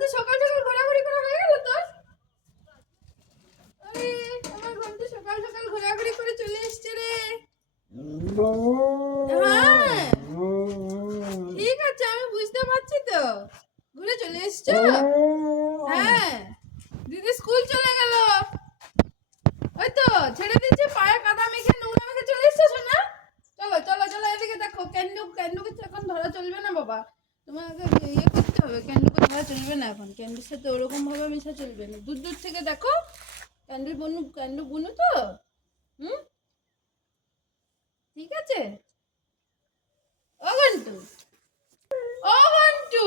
তো সকাল সকাল ঘোরাঘুরি করা হয়ে গেল তোর? হ্যাঁ। ঘুরে চলে এসছো? হ্যাঁ। দিদি স্কুল চলে গেল। ওই তো, ছেড়ে দিচ্ছে পায়ে কাদা মেখে, নোংরা মেখে চলে এসছো শোনা চলো চলো চলো, এদিকে দেখো ক্যান্ডু ক্যান্ডুকে এখন ধরা চলবে না বাবা। তোমাকে ইয়ে করতে হবে ক্যান্ডুকে ধরা চলবে না এখন। ক্যান্ডুর সাথে ওরকম ভাবে মেশা চলবে না। দূর দূর থেকে দেখো ক্যান্ডুর বনু ক্যান্ডু বুনু তো? হুম? ঠিক আছে? ও ঘন্টু ও ঘন্টু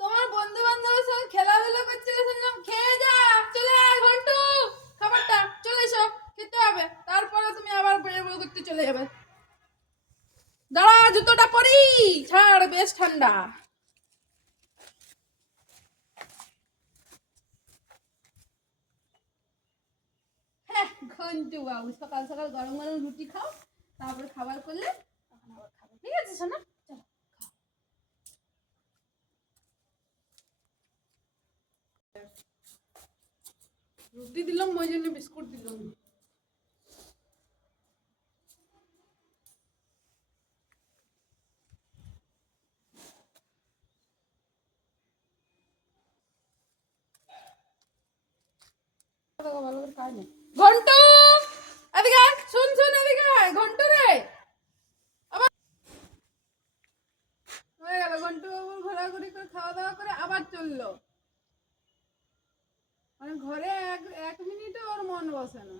তোমার বন্ধু বান্ধবের সঙ্গে খেলাধুলা করছিলে শুনলাম, খেয়ে যা, চলে আয় ঘন্টু। খাবারটা, চলে এসো, খেতে হবে। তারপরে তুমি আবার বেড়ে করতে চলে যাবে। দাঁড়া, জুতোটা পরি। বেশ ঠান্ডা। হ্যাঁ ঘন্টু বাবু, সকাল সকাল গরম গরম রুটি খাও, তারপরে খাবার করলে তখন আবার খাবে। ঠিক আছে চলো রুটি দিলাম, ওই জন্য বিস্কুট দিলাম। শুন শুন এদিকে ঘন্টু হয়ে গেল, ঘন্টু ঘোরাঘুরি করে খাওয়া দাওয়া করে আবার চলল। মানে ঘরে এক এক মিনিটও ওর মন বসে না।